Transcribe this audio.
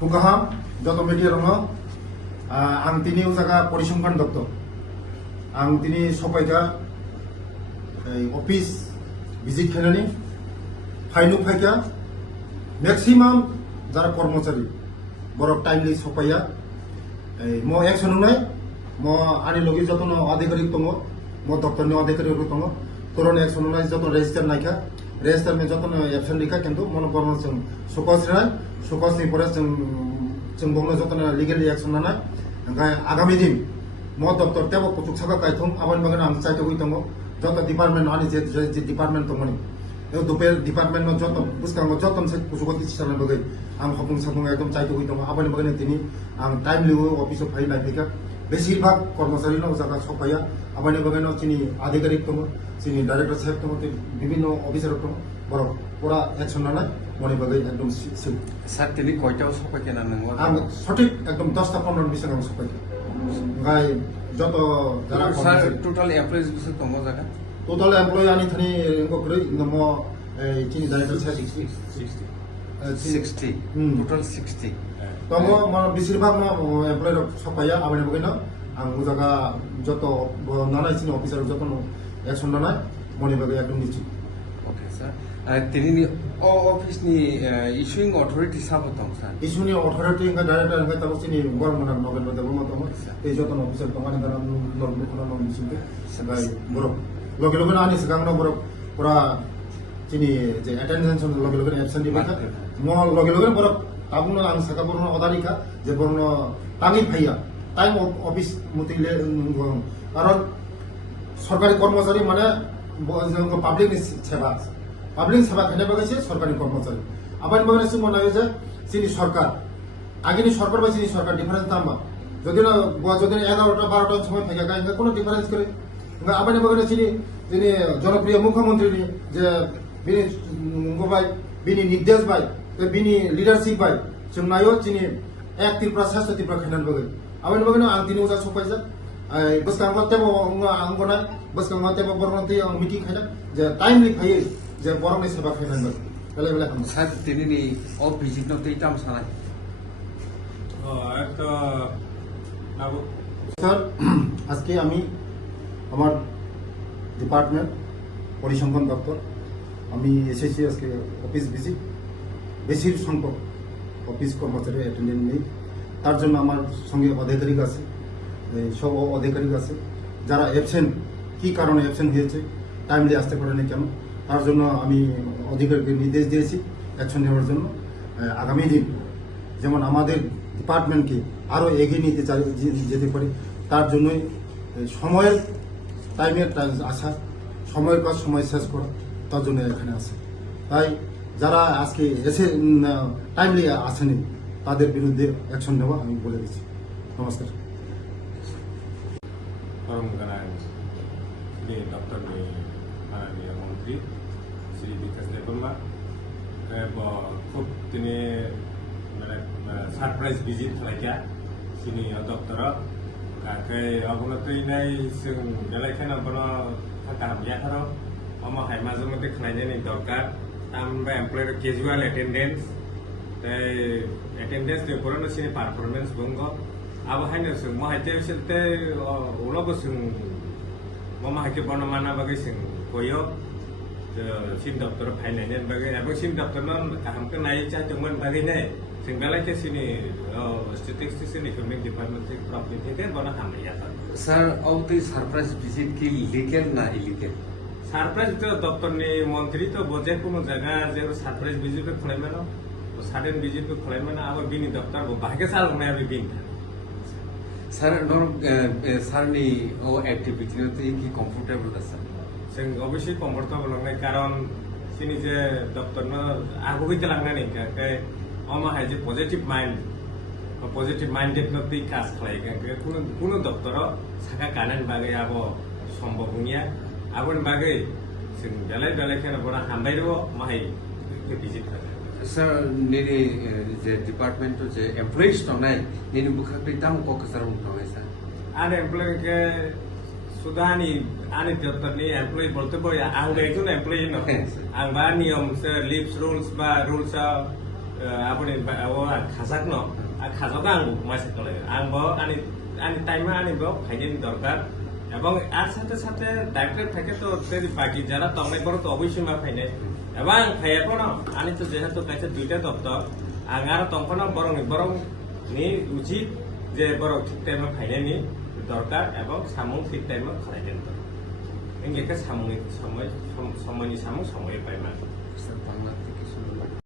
Pungkaham, Joto Media Rono, ang tini usaha Polisumpan Doktor, ang tini Sopaika, office visit Kenani, Hainu Paika, maximum Zara Kormosari, Borok timely Sopaya, Mo action unai, Mo Anilogi Jotono Adekarik Tongo, Mo Doctor No Adekarik Tongo, Toron action unai Joto register Naika. Register में जतन absent लिखा किंतु मन परम जों सुकसनि परे जों बंनो जतन लीगल एक्शन ना ओंखाय आगामी दिन म दप्तर तेबो कुतुक साका कायथुम आबान बागन आं चाइतो गई दङ जत डिपार्टमेंट आनि जे डिपार्टमेंट दङनि ए दुपे डिपार्टमेंट न जत बुस्कांग जतन से कुसुगति सिसालन बगै आं हपुं सापुं एकदम चाइतो गई दङ आबान बागन तिनि आं टाइमलि अफिस फाइ नायफैका बेसिरभाग कर्मचारी न जागा सफाया आबानि बागन चिनि आधिकारिक दङ चिनि डाइरेक्टर साहेब दङ বিভিন্ন অফিসার दङ बर पुरा एक्शन लानाय मनि बागै एकदम सिम স্যার তিনি কয়টাও সবাইকে না নঙ্গ आं सঠিক एकदम 10টা 15 বিসং आं सफायखो ओमफ्राय जत जारा স্যার টোটাल एमप्लॉइज बिसोर दङ जागा टोटल एमप्लॉय आनि थानि गग्रै नम चिनि डाइरेक्टर साहेब 60 টোটাल 60 दङ म बेसिरभाग न एमप्लॉय सफाया आबानि बागै न आं जागा जत नानाय चिनि अफिसार जत एक्शन लानाय मनि बागै एकदम निश्चित ओके सर তিনি অফিসनि ইস্যুইং अथॉरिटी साबो दं सर इसुनि अथॉरिटी इंगा डाइरेक्टर इंगा ताबो चिनि गवर्नमेंट आं नगेल बदे मत मत ए जतन अफिसार दङ आनि गाना नर्मल खना नम सिंगे सबाय बरो लगे लगे आनि सिगां न बरो पुरा चिनि जे अटेंडेंस लगे लगे एब्सेंट दिबाका म लगे लगे बरो ताबुनो आं साका बरो अदारिका जे बरो तांगि फाइया टाइम अफिस मुतिले कारण सरकारी कर्मचारी माने पाब्लिक सेवा खाने बागैसे सरकारी कर्मचारी आबाद बागैसे मनायो जे चिनि सरकार आगिनि सरकार बा चिनि सरकार डिफारेंस दामा जदिनो बुआ जदिनो 11टा 12टा समय फैगा इंगा कोनो डिफारेंस करे इंगा आबाद बागैसे चिनि जोंनि जनप्रिय मुख्यमंत्री जे बिनि गबाय बिनि निर्देश बाय बिनि लिडारशिप बाय जों नायो चिनि एक तिरप्रा सासो तिरप्रा खानान बागै आबाद बागैनो आं दिनै उजा सफायजा बसकांगा तेबो आंगना बसकांगा तेबो बरनति मिटिं खायना जे टाइमलि फायो যে বরংনি সেবা খাইনাंगोन বেলে বেলে খাম স্যার তিনি অফ ভিজিট নতে ইতাম সানাই একটা নাবো স্যার আজকে আমি আমার ডিপার্টমেন্ট পরিসংখ্যান দপ্তর আমি এসেছি আজকে অফিস ভিজিট বেশির সংখ্যক অফিস কর্মচারী অ্যাটেন্ডেন্ট নেই তার জন্য আমার সঙ্গে আধিকারিক আছে সব আধিকারিক আছে যারা অ্যাবসেন্ট কি কারণে অ্যাবসেন্ট হয়েছে টাইমলি আসতে পারেনি কেন তার জন্য আমি অধিকারকে নির্দেশ দিয়েছি অ্যাকশন নেওয়ার জন্য আগামী দিন যেমন আমাদের ডিপার্টমেন্টকে আরও এগিয়ে নিতে যেতে পারি তার জন্যই সময়ের টাইমের আসা সময়ের কাজ সময় শেষ করা তার জন্য এখানে আসে তাই যারা আজকে এসে টাইমলি আসেনি তাদের বিরুদ্ধে অ্যাকশন নেওয়া আমি বলে দিচ্ছি নমস্কার डॉक्टर माननीय मंत्री श्री विकास देवबर्मा खूब दिनै सरप्राइज भिजिट खालायगा जोंनि दफ्तर गाखै अबनतैनाय जों बेलायखाना बनो थाका हाबयाखारो अमाहाय माजे मते खालायनायनि दरकार तामबा एमप्लॉयर कैजुअल अटेंडेंस अटेंडेंस नि परनो सिनि परफॉर्मेंस बंगो आबहायनो जों माहायते बिसोरते उलाबो जों ममा हाके बर्णमाना बागै जों गयो सिम दफ्तर फायनायनि बागै आरो सिम दफ्तरनो कामखौ नायै जादोंमोन बागैनो जों बेलायके सिनि स्टेटिस्टिक्स इकोनॉमिक डिपार्टमेंट प्रॉफिट के बना हामैया सर अब तो सरप्राइज विजिट की लीगल ना इलीगल सरप्राइज तो दफ्तरनि मंत्री तो बजे कोनो जगह जे सरप्राइज विजिट खुलायमानो सडन विजिट खुलायमानो अब बिनि दफ्तर बाहागे साल होनाय बे बिन सर सारनि ओ एक्टिविटी नते की कंफर्टेबल आसा जों अबयस्से कम्फर्टेबल नङा कारण जोंनि जे दफ्तरनो आगुहैते लांनानै काके अमाहाय जे पजिटिव माइंडेड नते काज खालायगा कोनो दफ्तर साका कानान बागै आबो सम्भव हुनिया आबोन बागै जों बेलाय खाना बरा हामबायरो माहाय विजिट सर नेनि जे डिपार्टमेंट जे एम्प्लॉइज दंनाय नेनि बुखाखै दाम को कसार दंनाय सर आन एम्प्लॉय के sudah ani dokter ni employee bolte boy angga itu employee no Yes. angba niom se lips rules ba rules apa ni khazak no khazak ang masih kole angbo ani time ani bo খাইনি দরকার এবং আর সাথে সাথে doctor থাকে তো বাকি যারা তংনাই বড় তো অবশ্যই মা ফাইনে এবং খাইয়াবো না আনি তো যেহেতু কাছে দুইটা দপ্তর আঙার তংকনা বরং ni উচিত যে বড় ঠিক টাইমে ফাইনানি দরকার এবং সামুং ঠিক টাইমে খাইতেন তো এঙ্গে সামুং সময়নি সামুং সময় পাইমা বাংলা